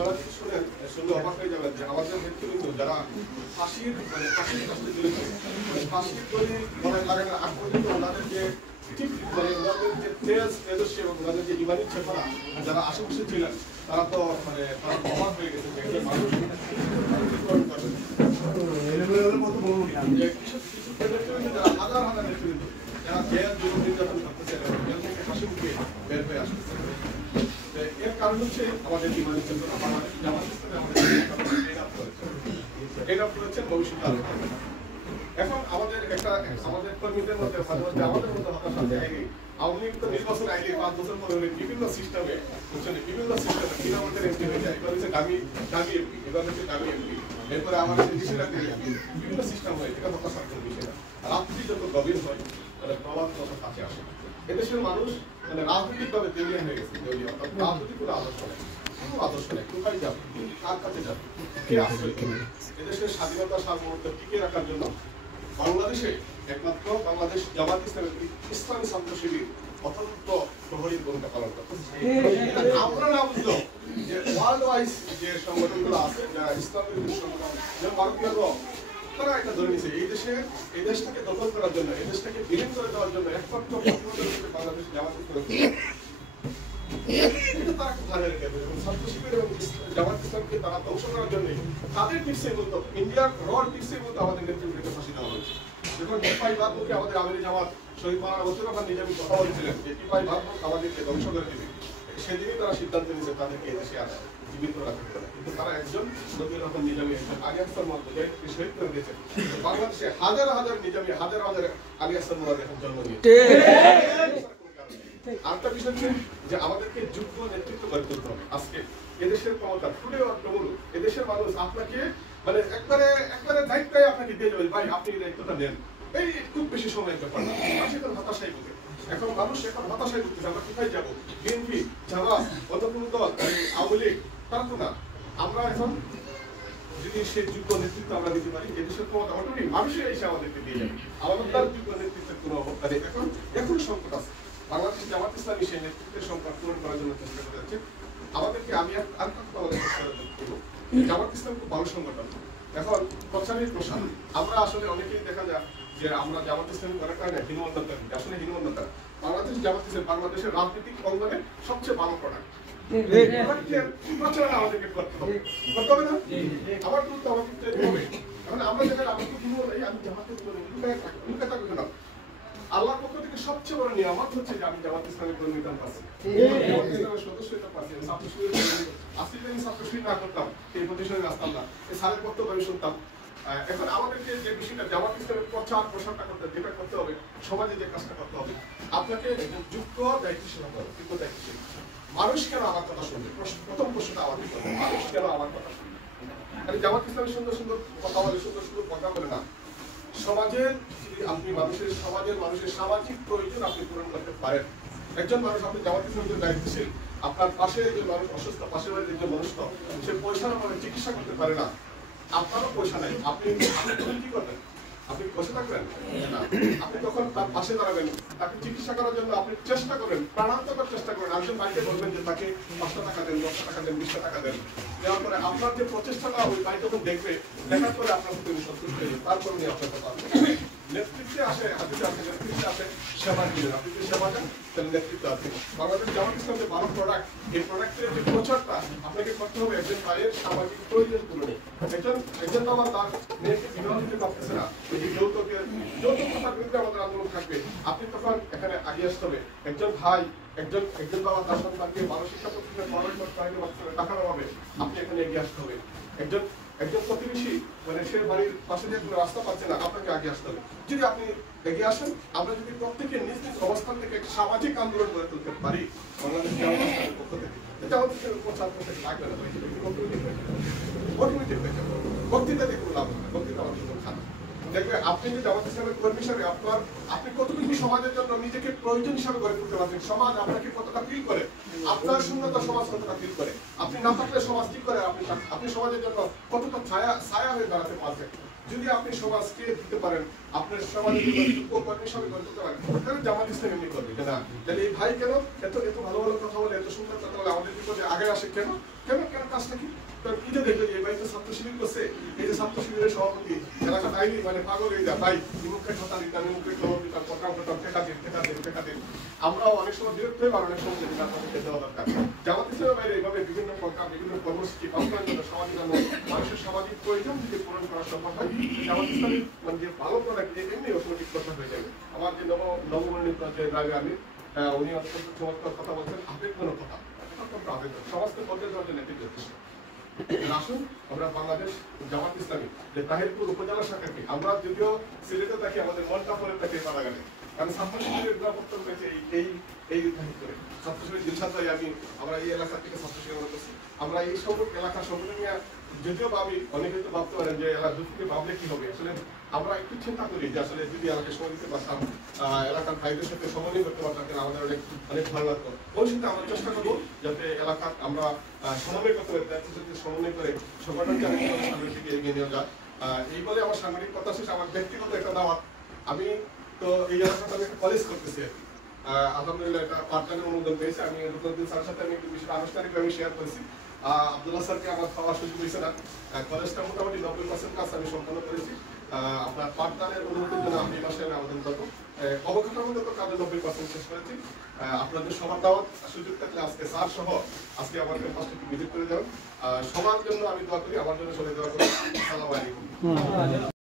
আপনারা যদি শুনেন শুনলে অবাক হয়ে যাবেন যে আমাদের নেতৃবৃন্দ যারা ফাঁসির কাছে জড়িত, ফাঁসির তৈরি গলায় লাগানোর আগ পর্যন্ত ওনাদের যে ঠিক ওনাদের যে তেজস্বী এবং ওনাদের যে ইমানি চেতনা যারা আশেপাশে ছিলেন তারা তো তারা অবাক হয়ে গেছে যে মানুষ যারা হাজার হাজার নেতৃবৃন্দ যারা জেল জুলুম নির্যাতন করতেছে জেল থেকে হাসি মুখে বের হয়ে আসতেছে। এর কারণ হচ্ছে আমাদের ইমানি চেতনা, আমাদের জামাত ইসলামে আমাদের ট্রেন আপ করেছেন ভবিষ্যৎ আলো। এখন আমাদের আমাদের কর্মীদের মধ্যে আমাদের মধ্যে হতাশা জায়গায় আওয়ামী লীগ তো নির্বাচন আইলে 5 বছর পরে হলে বিভিন্ন সিস্টেমে কিনা আমাদের এমপি হয়ে যায়। এবার হচ্ছে দামি এমপি, এবার হচ্ছে দামি এমপি, এরপরে আমাদের বিভিন্ন সিস্টেম হয়, এটা হতাশার কোনো বিষয় না। রাজনীতি যত গভীর হয় প্রভাব তত কাছে আসে। এদেশের মানুষ রাজনৈতিকভাবে দেলিয়া হয়ে গেছে, অর্থাৎ রাজনৈতিক কোনো আদর্শ নেই, কোনো আদর্শ নেই। কোথায় যাবে, কার কাছে যাবে, কে আশ্রয় করবে? এদেশের স্বাধীনতা সার্বভৌমত্ব টিকিয়ে রাখার জন্য বাংলাদেশে একমাত্র বাংলাদেশ জামাত ইসলামী ছাত্র শিবির অত্যন্ত প্রহরীর ভূমিকা পালন করতেছে। আমরা না বুঝলো যে ওয়ার্ল্ড ওয়াইজ যে সংগঠনগুলো আছে যারা ইসলামী সংগঠন, যেমন ভারতীয় তারা একটা ধরে নিয়েছে এই দেশটাকে দখল করার জন্য, এই দেশটাকে বিলীন করে দেওয়ার জন্য একমাত্র বাংলাদেশ জামাত ইসলামী তারা ধারে রেখে ছাত্র শিবির এবং জামাত ইসলামকে তারা ধ্বংস করার জন্য তাদের টিপসের মতো ইন্ডিয়ার রড টিপসের মতো আমাদের নেতৃবৃন্দকে ফাঁসি দেওয়া হয়েছে। যখন টিপাই ভাবমুখে আমাদের আমিরি জামাত শহীদ মাওলানা বশির রহমান নিজামী কথা বলেছিলেন যে টিপাই ভাবমুখ আমাদেরকে ধ্বংস করে দেবে, সেদিনই তারা সিদ্ধান্ত নিয়েছে তাদেরকে এদেশে আর জীবিত রাখতে হবে। কিন্তু তারা একজন বশির রহমান নিজামী একজন আলী আহসান মোল্লাকে শহীদ করে দিয়েছেন। বাংলাদেশে হাজার হাজার নিজামী হাজার হাজার আলী আহসান মোল্লা এখন জন্ম নিয়েছে। আরেকটা বিষয় হচ্ছে যে আমাদেরকে যোগ্য নেতৃত্ব গড়ে তুলতে হবে। আজকে এদেশের ক্ষমতা টুডে অর টুমরো এদেশের মানুষ আপনাকে একবারে দায়িত্বই আপনাকে দিয়ে যাবে, ভাই আপনি এই দায়িত্বটা নেন। এই খুব বেশি সময়ের ব্যাপার না, মানুষ এখন হতাশায় ভুগে। মানুষ এখন হতাশায় ভুগতেছে, আমরা কোথায় যাবো? বিএনপি, জামাত, অন্য কোনো দল, আওয়ামী লীগ, তারা তো না। আমরা এখন যদি সেই যোগ্য নেতৃত্ব আমরা দিতে পারি, এদেশের ক্ষমতা অটোমেটিক মানুষই এসে আমাদেরকে দিয়ে যাবে। আমাদের তার যোগ্য নেতৃত্বের কোনো অবস্থা নেই। এখন সংকট আছে। বাংলাদেশ জামাত ইসলামী সেই নেতৃত্বের সংকট পূরণ করার জন্য চেষ্টা করে যাচ্ছে। আমাদেরকে আমি আর জামাত ইসলাম খুব ভালো সংগঠন। এখন প্রচারের প্রসার আমরা আসলে অনেকেই দেখা যায় যে আমরা জামাত ইসলামী করার কারণে হীনমন্যতা, আসলে হীনমন্যতা। বাংলাদেশ জামাত ইসলাম বাংলাদেশের রাজনৈতিক অঙ্গনে সবচেয়ে ভালো প্রোডাক্ট। প্রচারণা আমাদেরকে করতে হবে না? আমার কিন্তু আমাকে হবে। এখন আমরা যেখানে আমাকে কি বলে আমি জামাতে থাকবে না। আল্লাহর পক্ষ থেকে সবচেয়ে বড় নিয়ামত হচ্ছে যে আমি জামাত ইসলামের কর্মীদান পাচ্ছি, জামাত ইসলামের সদস্যতা পাচ্ছি। আমি ছাত্র শিবির আসলে আমি ছাত্র শিবির না করতাম, এই প্রতিষ্ঠানে আসতাম না, এই স্যারের বক্তব্য আমি শুনতাম। এখন আমাদেরকে যে বিষয়টা জামাত ইসলামের প্রচার প্রসারটা করতে যেটা করতে হবে, সমাজে যে কাজটা করতে হবে, আপনাকে যোগ্য দায়িত্বশীল হতে হবে, যোগ্য দায়িত্বশীল। মানুষ কেন আমার কথা শুনবে? প্রথম প্রশ্নটা আমাদের করবে, মানুষ কেন আমার কথা শুনবে? আমি জামাত ইসলামের সুন্দর সুন্দর কথা বলে, সুন্দর সুন্দর কথা বলে না। সমাজের আপনি সমাজের মানুষের সামাজিক প্রয়োজন আপনি পূরণ করতে পারেন। একজন মানুষ আপনি জামাত ইসলামের দায়িত্বশীল, আপনার পাশে একজন মানুষ অসুস্থ, পাশের বাড়ির একজন মানুষ তো সে পয়সার অভাবে চিকিৎসা করতে পারে না, আপনারও পয়সা নাই, আপনি তখন কি করবেন? আপনি বসে থাকবেন না, আপনি তখন তার পাশে দাঁড়াবেন, তাকে চিকিৎসা করার জন্য আপনি চেষ্টা করবেন, প্রাণান্তকর চেষ্টা করবেন। একজন বাড়িতে বলবেন যে তাকে 5টা টাকা দেন, 10টা টাকা দেন, 20টা টাকা দেন, দেওয়ার পরে আপনার যে প্রচেষ্টাটা ওই বাড়ি তখন দেখবে, দেখার পরে আপনার প্রতি সন্তুষ্ট হয়ে যাবে, তারপর উনি আপনার কথা নেতৃত্বে আসে, হাতিতে আসে, নেতৃত্বে আসে সেবা দিলেন, আপনি যদি সেবা দেন তাহলে নেতৃত্ব আছে। বাংলাদেশ জামাত ইসলামের ভালো প্রোডাক্ট, এই প্রোডাক্টের যে প্রচারটা আপনাকে করতে হবে একজন ভাইয়ের সামাজিক প্রয়োজন পূরণে। একজন বাবা তার মেয়েকে বিবাহ দিতে পারতেছে না, ওই যে যৌতুকের বিরুদ্ধে আমাদের আন্দোলন থাকবে, আপনি তখন এখানে আগে আসতে হবে। একজন ভাই একজন বাবা তার সন্তানকে ভালো শিক্ষা প্রতিষ্ঠানে পড়াশোনা করতে টাকার অভাবে আপনি এখানে এগিয়ে আসতে হবে। একজন প্রতিবেশী সে বাড়ির পাশে যে কোনো রাস্তা পাচ্ছে না, আপনাকে আগে আসতে হবে। যদি আপনি এগিয়ে আসেন, আমরা যদি প্রত্যেকে নিজ নিজ অবস্থান থেকে একটা সামাজিক আন্দোলন গড়ে তুলতে পারি, বাংলাদেশ জামাত ইসলামের পক্ষ থেকে জামাত ইসলামের প্রচার করতে লাগবে না, অটোমেটিক হয়ে যাবে। বক্তৃতা দিয়ে কোনো লাভ হবে না, বক্তৃতা আমাদের কোনো খারাপ দেখবে। আপনি যে জামাত ইসলামের কর্মী হিসাবে আপনি কতটুকু সমাজের জন্য নিজেকে প্রয়োজন হিসাবে গড়ে তুলতে পারছেন, সমাজ আপনাকে কতটা ফিল করে, আপনার শূন্যতা সমাজ কতটা ফিল করে, আপনি না থাকলে সমাজ কি করে, আপনি সমাজের জন্য কতটা ছায়া হয়ে দাঁড়াতে পারছেন। যদি আপনি সমাজকে দিতে পারেন, আপনার সমাজে কর্মী সবাই করতে পারেন, তাহলে জামাত ইসলাম এমনি করবে যে না, তাহলে এই ভাই কেন এত এত ভালো ভালো কথা বলে, এত সুন্দর কথা বলে, আমাদের বিপদে আগে আসে কেন কেন কেন কাজটা কি? কারণ কি যে দেখবে যে এই ভাই তো ছাত্র শিবির করছে, এই যে ছাত্র শিবিরের সভাপতি এলাকা তাইনি মানে পাগল হয়ে যায়, ভাই মুখে কথা দিতাম, মুখে খবর দিতাম, প্রোগ্রাম করতাম, ঠেকা দিন। আমরাও অনেক সময় বিরক্ত হয়ে অনেক সময় যেটা আপনাদেরকে দেওয়া দরকার। জামাত ইসলামের বাইরে এইভাবে বিভিন্ন প্রোগ্রাম, বিভিন্ন কর্মসূচি বাস্তবায়ন জন্য সামাজিক মানুষের সামাজিক প্রয়োজন যদি পূরণ করা সম্ভব হয়, জামাত ইসলামের মানে যে ভালো প্রোডাক্ট এমনি অটোমেটিক কথা হয়ে যাবে। আমার যে নবমনোনীত যে ড্রাইভার আমি, উনি অত্যন্ত চমৎকার কথা বলছেন, আবেগঘন কথা, অত্যন্ত আবেগঘন, সমাজকে বদলে দেওয়ার জন্য এটি যথেষ্ট। আসুন আমরা বাংলাদেশ জামাত ইসলামী যে তাহিরপুর উপজেলা শাখাকে, আমরা যদিও সিলেটে থাকি, আমাদের মনটা পরে থাকে পাড়াগানে, কারণ ছাত্র শিবিরের নিরাপত্তন হয়েছে এই তাহিরপুরে। ছাত্র শিবির দিলশাদ ভাই আমরা এই এলাকা থেকে ছাত্র শিবির করছি। আমরা এই সব এলাকা সম্পূর্ণ নিয়ে যদিও ভাবি, অনেকে তো ভাবতে পারেন যে এলাকা দূর থেকে ভাবলে কি হবে, আসলে আমরা একটু চিন্তা করি যে আসলে যদি এলাকায় সময় দিতে পারতাম, এলাকার ভাইদের সাথে সমন্বয় করতে পারতাম, আমাদের অনেক ভালো লাগতো। ভবিষ্যতে আমরা চেষ্টা করবো যাতে এলাকার আমরা সমন্বয় করতে পারি, তাদের সাথে সমন্বয় করে সংগঠনকে সামনের দিকে এগিয়ে নিয়ে যায়। এই বলে আমার সাংবাদিক কথা শেষ। আমার ব্যক্তিগত একটা দাওয়াত, আমি তো এই এলাকাটা আমি একটা কলেজ করতেছি আর কি, আলহামদুলিল্লাহ এটা পাঠদানের অনুমোদন পেয়েছে। আমি রুকনুদ্দিন স্যারের সাথে আমি একটু বিষয়টা আনুষ্ঠানিকভাবে শেয়ার করেছি। আব্দুল্লাহ স্যারকে আমার পাওয়ার সুযোগ হয়েছে না। কলেজটা মোটামুটি 90% কাজ আমি সম্পন্ন করেছি। আপনার পাঠদানের অনুমতির জন্য আমি এই মাসে আমি আবেদন করবো। অবকাঠামোগত কাজে 90% শেষ করেছি। আপনাদের সবার দাওয়াত সুযোগ থাকলে আজকে স্যার সহ আজকে আমার ক্যাম্পাসটা ভিজিট করে যাবেন। সবার জন্য আমি দোয়া করি, আমার জন্য সবাই দোয়া করি। আসসালামু আলাইকুম।